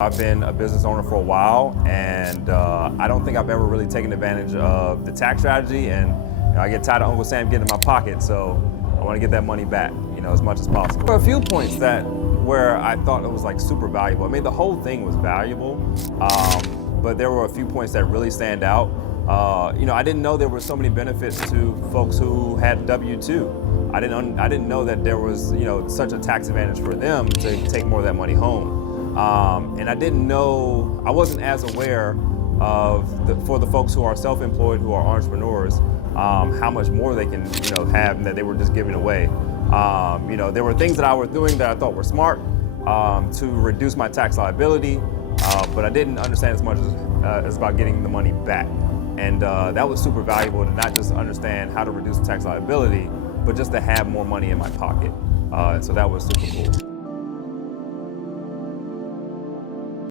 I've been a business owner for a while, and I don't think I've ever really taken advantage of the tax strategy, and I get tired of Uncle Sam getting in my pocket, so I want to get that money back, as much as possible. There were a few points where I thought it was like super valuable. I mean, the whole thing was valuable, but there were a few points that really stand out. I didn't know there were so many benefits to folks who had W-2. I didn't know that there was such a tax advantage for them to take more of that money home. And I wasn't as aware of, for the folks who are self-employed, who are entrepreneurs, how much more they can have that they were just giving away. There were things that I was doing that I thought were smart to reduce my tax liability, but I didn't understand as much as about getting the money back. And that was super valuable to not just understand how to reduce the tax liability, but just to have more money in my pocket. So that was super cool.